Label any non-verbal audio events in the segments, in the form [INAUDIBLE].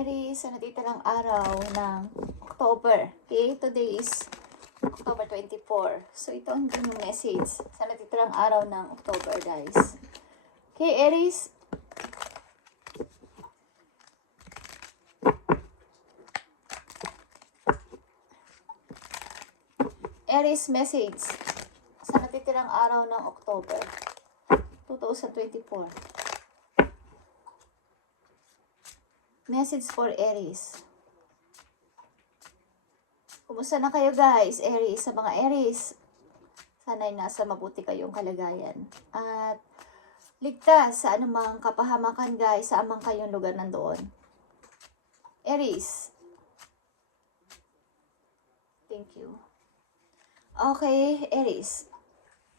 Aries, sa natitirang araw ng October. Okay, today is October 24. So, ito ang inyong message sa natitirang araw ng October, guys. Okay, Aries. Aries message sa natitirang araw ng October 2024. Message for Aries. Kumusta na kayo guys, Aries? Sa mga Aries, sana'y nasa mabuti kayong kalagayan. At ligtas sa anumang kapahamakan guys, sa amang kayong lugar nandoon. Aries. Thank you. Okay, Aries.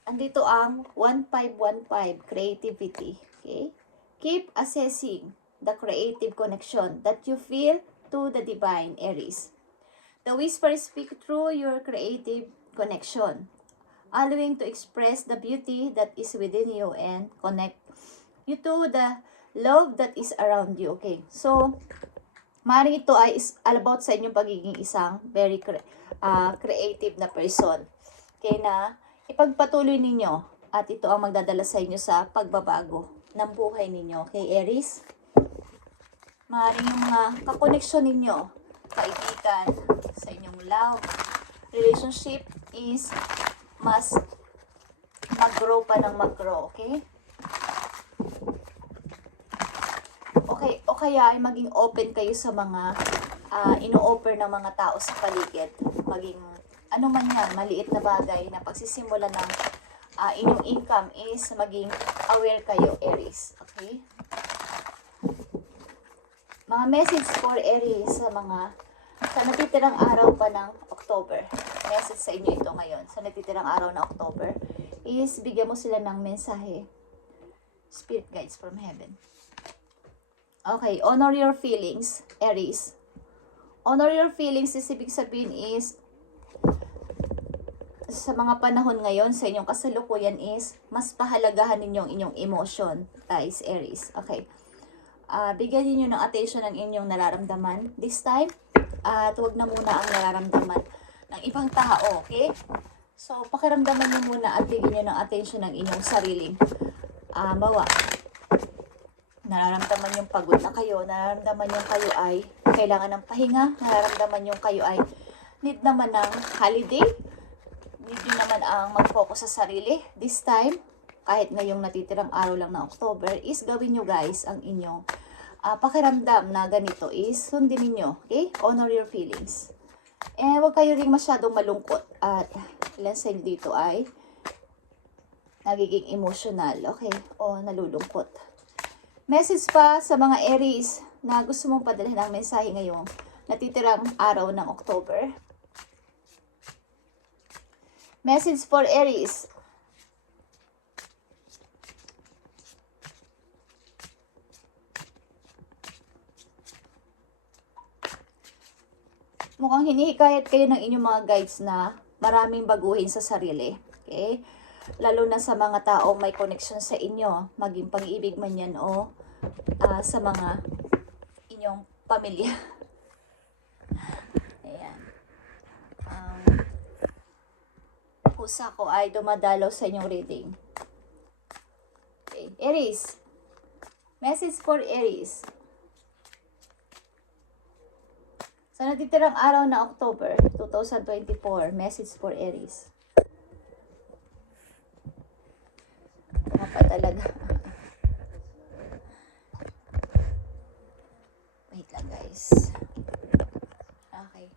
Andito ang 1515, creativity. Okay? Keep assessing the creative connection that you feel to the divine, Aries. The whispers speak through your creative connection, allowing to express the beauty that is within you and connect you to the love that is around you. Okay, so, maaaring ito ay is all about sa inyong pagiging isang very cre- ah, creative na person. Okay na, ipagpatuloy ninyo at ito ang magdadala sa inyo sa pagbabago ng buhay ninyo. Okay, Aries? Maaaring yung mga kakoneksyon ninyo, kaibigan, sa inyong love, relationship is mas mag-grow pa ng mag-grow, okay? Okay, o kaya ay maging open kayo sa mga ah, ino-offer ng mga tao sa paligid. Maging ano man yan, maliit na bagay na pagsisimula ng ah, inyong income is maging aware kayo, Aries. Okay? Mga message for Aries sa mga sa natitirang araw pa ng October. Message sa inyo ito ngayon. Sa natitirang araw ng October is bigyan mo sila ng mensahe. Spirit guides from heaven. Okay, honor your feelings, Aries. Honor your feelings, is ibig sabihin is sa mga panahon ngayon, sa inyong kasalukuyan is, mas pahalagahan ninyo ang inyong emotion, guys, Aries. Okay. Ah, bigyan niyo ng attention ang inyong nararamdaman this time. At huwag na muna ang nararamdaman ng ibang tao, okay? So, pakiramdaman niyo muna at bigyan niyo ng attention ng inyong sariling ah mawa. Nararamdaman yung pagod na kayo, nararamdaman yung kayo ay kailangan ng pahinga, nararamdaman yung kayo ay need naman ng holiday, need nyo naman ang mag-focus sa sarili. This time, kahit ngayong natitirang araw lang ng October, is gawin nyo guys ang inyong ah, pakiramdam na ganito is sundin ninyo. Okay? Honor your feelings. Eh, huwag kayo rin masyadong malungkot. At ilan sa inyo dito ay nagiging emotional. Okay? O nalulungkot. Message pa sa mga Aries na gusto mong padalhin ng mensahe ngayong natitirang araw ng October. Message for Aries. Mukhang hinihikayat kayo ng inyong mga guides na maraming baguhin sa sarili. Okay? Lalo na sa mga taong may connection sa inyo, maging pag-ibig man yan o ah, sa mga inyong pamilya. [LAUGHS] Ayan. Um, pusa ko ay dumadalaw sa inyong reading. Okay. Aries. Message for Aries. Sa natitirang araw na October 2024, message for Aries. Pa talaga. [LAUGHS] Wait lang guys. Okay.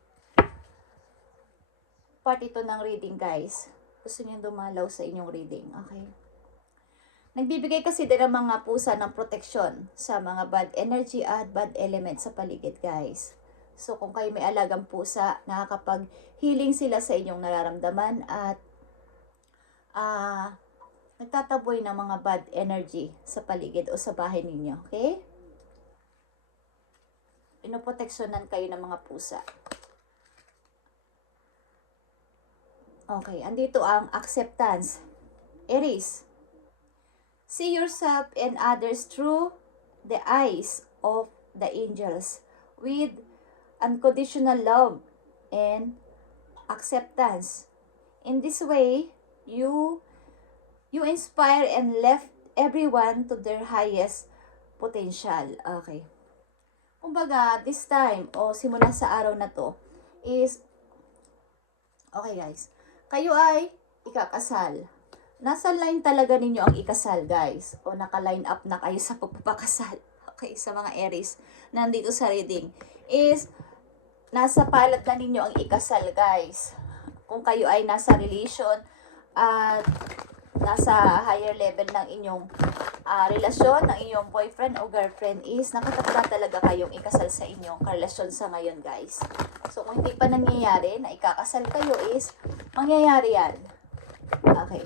Part ito ng reading guys. Gusto niyo dumalaw sa inyong reading. Okay. Nagbibigay kasi din ang mga pusa ng proteksyon sa mga bad energy at bad element sa paligid guys. So kung kayo may alagang pusa, nakakapag-healing sila sa inyong nararamdaman at ah nagtataboy ng mga bad energy sa paligid o sa bahay ninyo. Okay? Pinoproteksyonan kayo ng mga pusa. Okay, andito ang acceptance. Aries. See yourself and others through the eyes of the angels with unconditional love and acceptance. In this way, you you inspire and lift everyone to their highest potential. Okay. Kumbaga, this time, o simula sa araw na to, is, okay guys, kayo ay ikakasal. Nasa line talaga ninyo ang ikasal, guys. O naka-line up na kayo sa pagpapakasal. [LAUGHS] Okay, sa mga Aries. Nandito sa reading. Is, nasa palat na ninyo ang ikasal, guys. Kung kayo ay nasa relation, at nasa higher level ng inyong ah, relasyon, ng inyong boyfriend o girlfriend is nakatagda talaga kayong ikasal sa inyong karelasyon sa ngayon, guys. So, kung hindi pa nangyayari na ikakasal kayo is, mangyayari yan. Okay.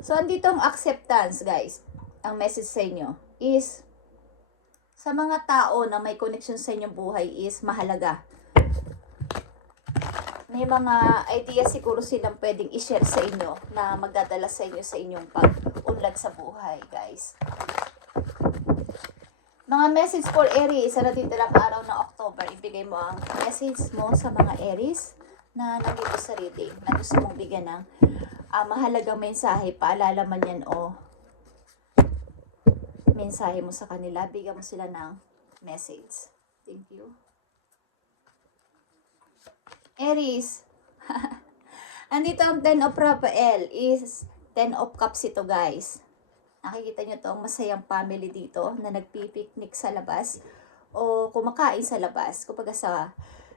So, andito ang acceptance, guys. Ang message sa inyo is, sa mga tao na may connection sa inyong buhay is mahalaga. May mga idea siguro silang pwedeng i-share sa inyo na magdadala sa inyo sa inyong pag-unlad sa buhay, guys. Mga message for Aries sa natitirang araw ng October, ibigay mo ang message mo sa mga Aries na nandito sa reading, na gusto mong bigyan ng ah, mahalagang mensahe, paalala man yan o mensahe mo sa kanila, bigyan mo sila ng message. Thank you. Aries. [LAUGHS] Andito ang 10 of Raphael is 10 of Cups ito guys. Nakikita nyo to, ang masayang family dito na nagpipiknik sa labas o kumakain sa labas. Kumbaga sa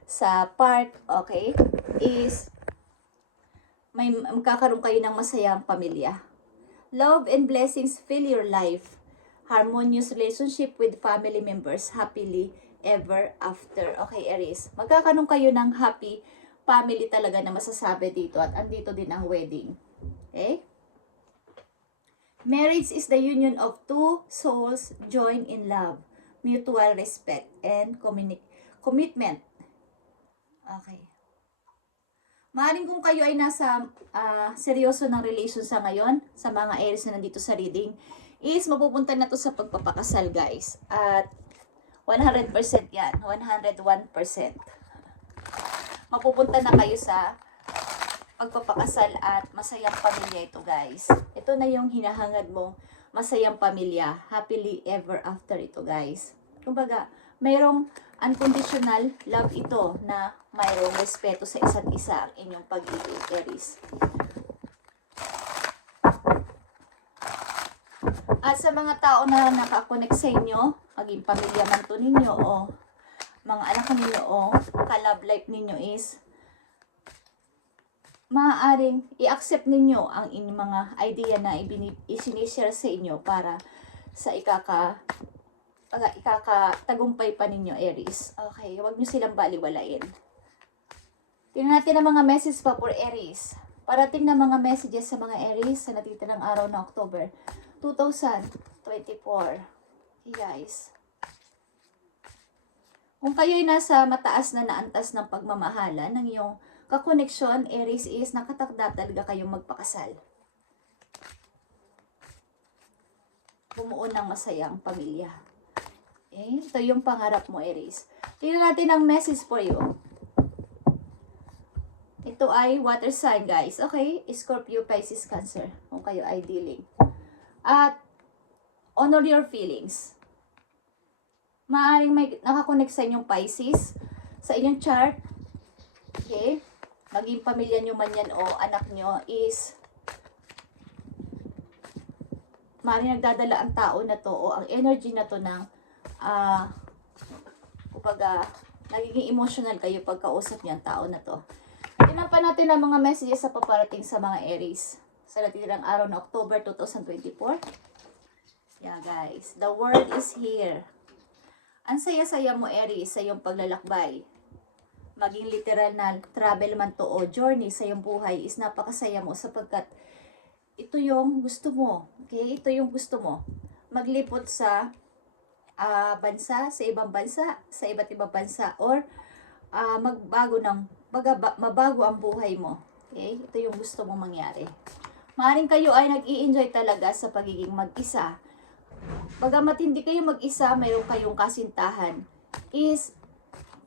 sa park, okay, is may magkakaroon kayo ng masayang pamilya. Love and blessings fill your life. Harmonious relationship with family members happily ever after. Okay, Aries. Magkakaroon kayo ng happy family talaga na masasabi dito at andito din ang wedding. Okay? Marriage is the union of two souls joined in love, mutual respect, and commitment. Okay. Maaring kung kayo ay nasa ah, seryoso ng relation sa ngayon, sa mga Aries na nandito sa reading, is mapupunta na to sa pagpapakasal guys. At 100% yan, 101%. Mapupunta na kayo sa pagpapakasal at masayang pamilya ito guys. Ito na yung hinahangad mo, masayang pamilya, happily ever after ito guys. Kumbaga, mayroong unconditional love ito na mayroong respeto sa isa't isa ang inyong pag-ibig, Aries. At sa mga tao na nakakonect sa inyo, maging pamilya man to ninyo o mga anak ninyo o ka-love life ninyo is maaaring i-accept ninyo ang inyong mga idea na isinishare sa inyo para sa ikaka pag ikakatagumpay pa ninyo, Aries. Okay, huwag nyo silang baliwalain. Tingnan natin ang mga message pa for Aries. Parating na mga messages sa mga Aries sa natitirang araw ng October 2024. Okay, guys. Kung kayo'y nasa mataas na naantas ng pagmamahala ng iyong kakoneksyon, Aries is nakatakda talaga kayong magpakasal. Bumuo ng masayang pamilya. Okay? Ito yung pangarap mo, Aries. Tingnan natin ang message for you. Ito ay water sign, guys. Okay? Scorpio, Pisces, Cancer. Kung kayo ay dealing. At honor your feelings. Maaaring may nakakonect sa inyong Pisces, sa inyong chart. Okay? Maging pamilya nyo man yan o anak nyo is maaaring nagdadala ang tao na to o ang energy na to ng ah kumbaga nagiging emotional kayo pagkausap niyo ang tao na to. Tingnan pa natin ang mga messages sa paparating sa mga Aries sa natirang araw na October 2024. Yeah, guys. The word is here. Ang saya-saya mo, Aries, sa iyong paglalakbay. Maging literal na travel man to o journey sa iyong buhay is napakasaya mo sapagkat ito yung gusto mo. Okay? Ito yung gusto mo. Maglipot sa ah, bansa, sa ibang bansa, sa iba't ibang bansa, or ah, magbago ng, baga, ba- mabago ang buhay mo. Okay? Ito yung gusto mong mangyari. Maaring kayo ay nag-i-enjoy talaga sa pagiging mag-isa bagamat hindi kayo mag-isa, mayroon kayong kasintahan, is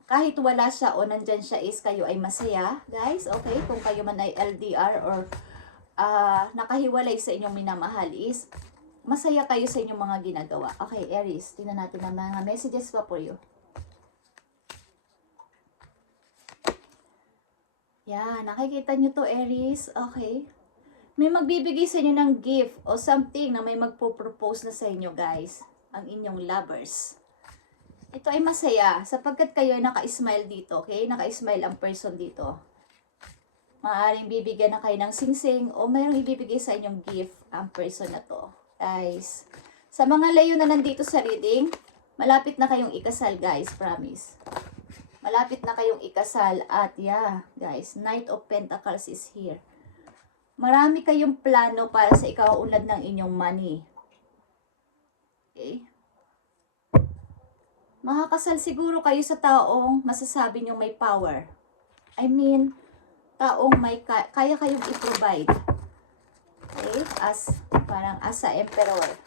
kahit wala siya o nandyan siya is kayo ay masaya, guys, okay? Kung kayo man ay LDR or ah, nakahiwalay sa inyong minamahal is masaya kayo sa inyong mga ginagawa. Okay, Aries, tingnan natin ang mga messages pa for you. Yan, nakikita nyo to, Aries. Okay. May magbibigay sa inyo ng gift o something na may magpo-propose na sa inyo, guys. Ang inyong lovers. Ito ay masaya sapagkat kayo ay naka-smile dito, okay? Naka-smile ang person dito. Maaring bibigyan na kayo ng singsing o mayroong ibibigay sa inyong gift ang person na to. Guys, sa mga layo na nandito sa reading, malapit na kayong ikasal, guys. Promise. Malapit na kayong ikasal at yeah, guys, Knight of Pentacles is here. Marami kayong plano para sa ikaunlad ng inyong money. Okay? Makakasal siguro kayo sa taong masasabi nyo may power. I mean, taong may ka- kaya kayong i-provide. Okay? As, parang as a emperor.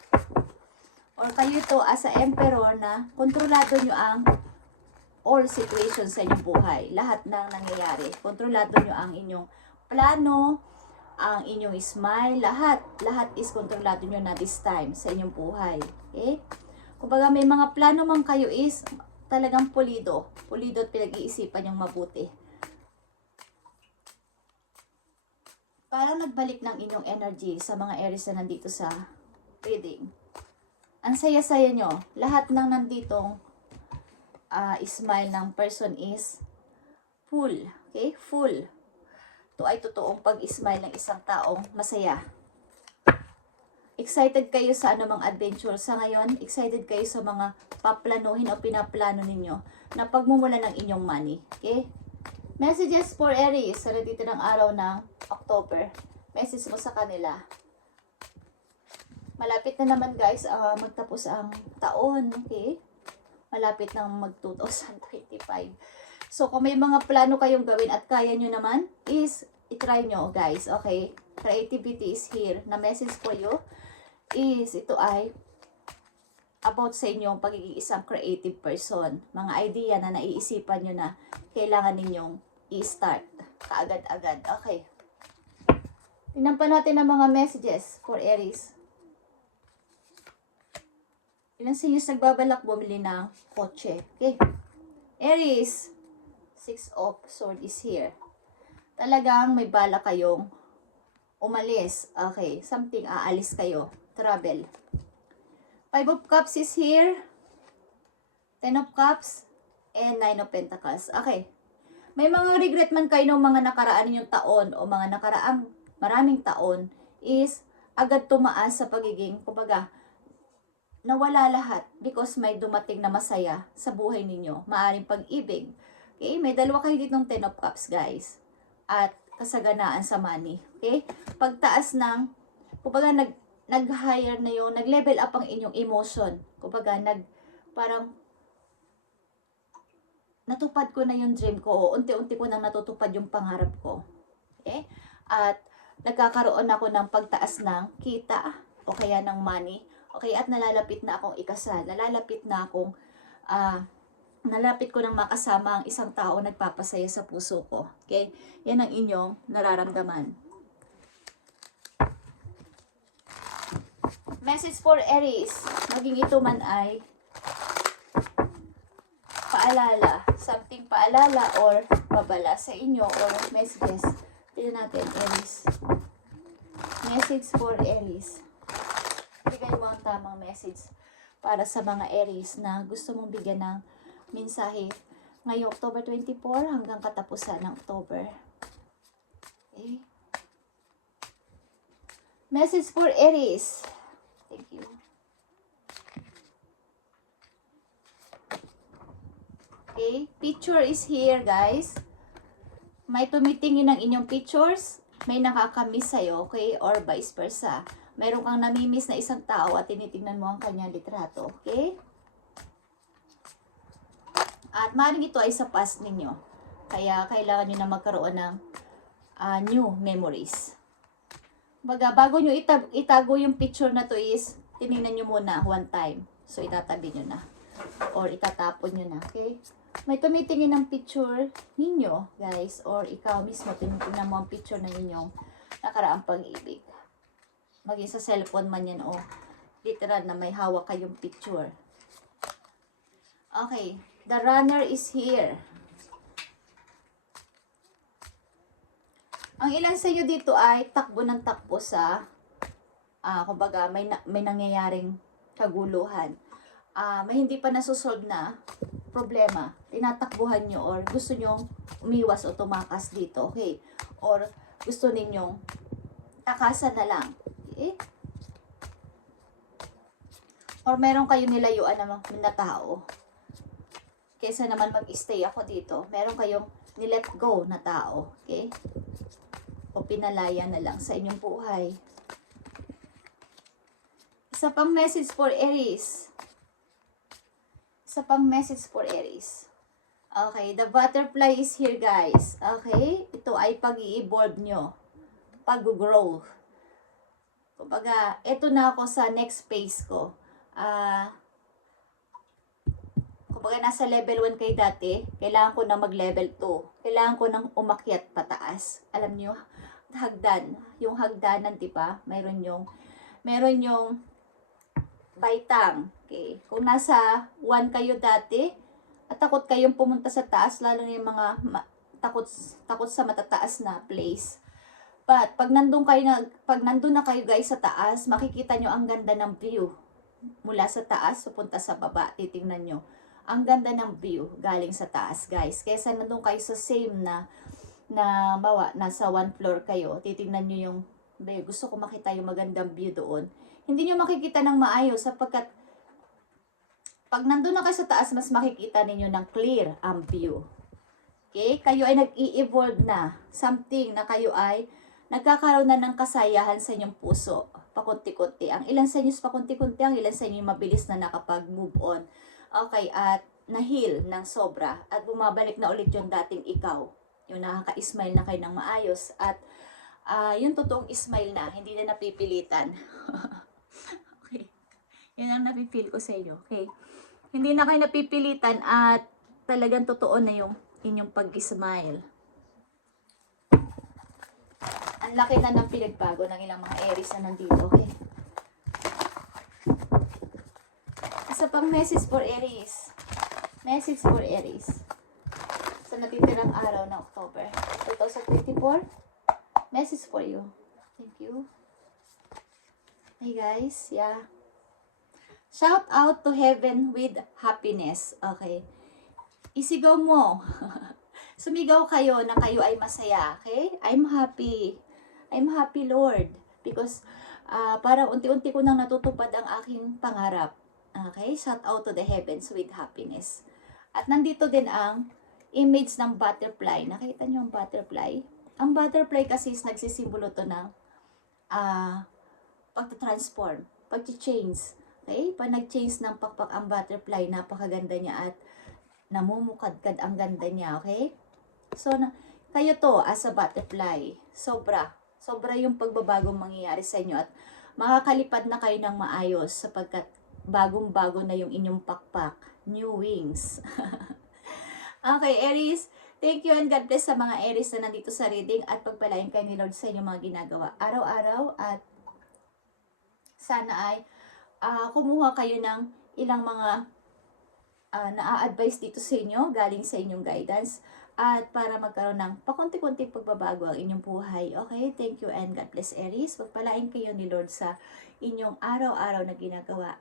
Or kayo ito as a emperor na kontrolado nyo ang all situations sa inyong buhay. Lahat ng nangyayari. Kontrolado nyo ang inyong plano, ang inyong smile, lahat. Lahat is kontrolado nyo na this time sa inyong buhay. Okay? Kumbaga may mga plano man kayo is talagang pulido. Pulido at pinag-iisipan yung mabuti. Parang nagbalik ng inyong energy sa mga Aries na nandito sa reading. Ang saya-saya nyo. Lahat ng nanditong ah, smile ng person is full. Okay? Full. Ito ay totoong pag-smile ng isang taong masaya. Excited kayo sa anumang adventure sa ngayon? Excited kayo sa mga paplanuhin o pinaplano ninyo na pagmumula ng inyong money. Okay? Messages for Aries sa dito ng araw ng October. Message mo sa kanila. Malapit na naman guys, ah, magtapos ang taon. Okay? Malapit nang mag 2025. So, kung may mga plano kayong gawin at kaya nyo naman, is itry nyo guys. Okay? Creativity is here. Na message for you is ito ay about sa inyong pagiging isang creative person. Mga idea na naiisipan nyo na kailangan ninyong i-start kaagad-agad. Okay. Tingnan pa natin ang mga messages for Aries. Ilan sa inyo nagbabalak bumili ng kotse? Okay. Aries, Six of Sword is here. Talagang may bala kayong umalis. Okay. Something, aalis kayo. Travel. Five of Cups is here. Ten of Cups. And Nine of Pentacles. Okay. May mga regret man kayo ng mga nakaraan ninyong taon o mga nakaraang maraming taon is agad tumaas sa pagiging, kumbaga, nawala lahat because may dumating na masaya sa buhay ninyo. Maaring pag-ibig. Okay? May dalawa kayo dito ng Ten of Cups, guys. At kasaganaan sa money. Okay? Pagtaas ng, kumbaga, nag, nag-higher na yung, nag-level up ang inyong emotion. Kumbaga, nag, parang, natupad ko na yung dream ko. Unti-unti ko nang natutupad yung pangarap ko. Okay? At, nagkakaroon ako ng pagtaas ng kita o kaya ng money. Okay, at nalalapit na akong ikasal. Nalalapit na akong, ah, nalapit ko nang makasama ang isang tao nagpapasaya sa puso ko. Okay? Yan ang inyong nararamdaman. Message for Aries. Maging ito man ay paalala. Something paalala or babala sa inyo or messages. Tignan natin, Aries. Message for Aries. Bigay mo ang tamang message para sa mga Aries na gusto mong bigyan ng mensahe ngayong October 24 hanggang katapusan ng October. Okay. Message for Aries. Thank you. Okay, picture is here, guys. May tumitingin ng inyong pictures, may nakakamiss sa'yo, okay? Or vice versa. Meron kang namimiss na isang tao at tinitingnan mo ang kanyang litrato, okay? At maaaring ito ay sa past ninyo. Kaya kailangan nyo na magkaroon ng ah, new memories. Baga, bago nyo itag- itago yung picture na to is, tinignan nyo muna one time. So, itatabi nyo na. Or itatapon nyo na, okay? May tumitingin ng picture ninyo, guys. Or ikaw mismo, tinitingnan mo ang picture na inyong nakaraang pag-ibig. Maging sa cellphone man yan, o literal na may hawak kayong picture. Okay, the runner is here. Ang ilan sa inyo dito ay takbo ng takbo sa, ah, kumbaga, may, na, may nangyayaring kaguluhan. Ah, may hindi pa nasusolve na problema. Tinatakbuhan nyo or gusto nyo umiwas o tumakas dito, okay? Or gusto ninyong takasan na lang. Okay? Or meron kayo nilayuan naman na tao. Kaysa naman mag-stay ako dito, meron kayong nilet go na tao. Okay? O pinalaya na lang sa inyong buhay. Isa pang message for Aries. Isa pang message for Aries. Okay, the butterfly is here guys. Okay, ito ay pag-i-evolve nyo. Pag-grow. Kumbaga, ito na ako sa next phase ko. Ah, kumbaga nasa level 1 kayo dati, kailangan ko na mag-level 2. Kailangan ko nang umakyat pataas. Alam niyo, hagdan. Yung hagdanan, di ba? Mayroon yung, meron yung baitang. Okay. Kung nasa 1 kayo dati, at takot kayong pumunta sa taas, lalo na yung mga ma- takot, takot sa matataas na place. But, pag nandun, kayo na, pag nandun na kayo guys sa taas, makikita nyo ang ganda ng view. Mula sa taas, pupunta sa baba, titingnan nyo. Ang ganda ng view galing sa taas guys. Kesa nandun kayo sa same na, na bawa, nasa one floor kayo, titingnan nyo yung, "Be, gusto ko makita yung magandang view doon. Hindi nyo makikita ng maayos sapagkat pag nandun na kayo sa taas, mas makikita ninyo ng clear ang view. Okay? Kayo ay nag-i-evolve na. Something na kayo ay nagkakaroon na ng kasayahan sa inyong puso. Pakunti-kunti. Ang ilan sa inyo pakunti-kunti, ang ilan sa inyo mabilis na nakapag-move on. Okay, at na-heal ng sobra. At bumabalik na ulit yung dating ikaw. Yung nakaka-smile na kayo ng maayos. At ah, yung totoong smile na, hindi na napipilitan. [LAUGHS] okay. Yun ang napipil ko sa inyo. Okay. Hindi na kayo napipilitan at talagang totoo na yung inyong pag-smile. Ang laki na ng pinagbago ng ilang mga Aries na nandito. Okay. Isa pang message for Aries. Message for Aries. Sa natitirang araw ng October 2024. Message for you. Thank you. Hey guys, yeah. Shout out to heaven with happiness. Okay. Isigaw mo. [LAUGHS] Sumigaw kayo na kayo ay masaya. Okay? I'm happy. I'm happy, Lord. Because ah para unti-unti ko nang natutupad ang aking pangarap. Okay? Shout out to the heavens with happiness. At nandito din ang image ng butterfly. Nakita niyo ang butterfly? Ang butterfly kasi is nagsisimbolo to ng ah pagta-transform, pag-change. Okay? Pag nag-change ng pakpak ang butterfly, napakaganda niya at namumukadkad ang ganda niya. Okay? So, na, kayo to as a butterfly. Sobra. Sobra yung pagbabagong mangyayari sa inyo at makakalipad na kayo ng maayos sapagkat bagong-bago na yung inyong pakpak. New wings. [LAUGHS] okay, Aries. Thank you and God bless sa mga Aries na nandito sa reading at pagpalain kayo ni Lord sa inyong mga ginagawa araw-araw at sana ay ah, kumuha kayo ng ilang mga ah, naa-advise dito sa inyo galing sa inyong guidance at para magkaroon ng pakunti-kunti pagbabago ang inyong buhay. Okay, thank you and God bless Aries. Pagpalain kayo ni Lord sa inyong araw-araw na ginagawa.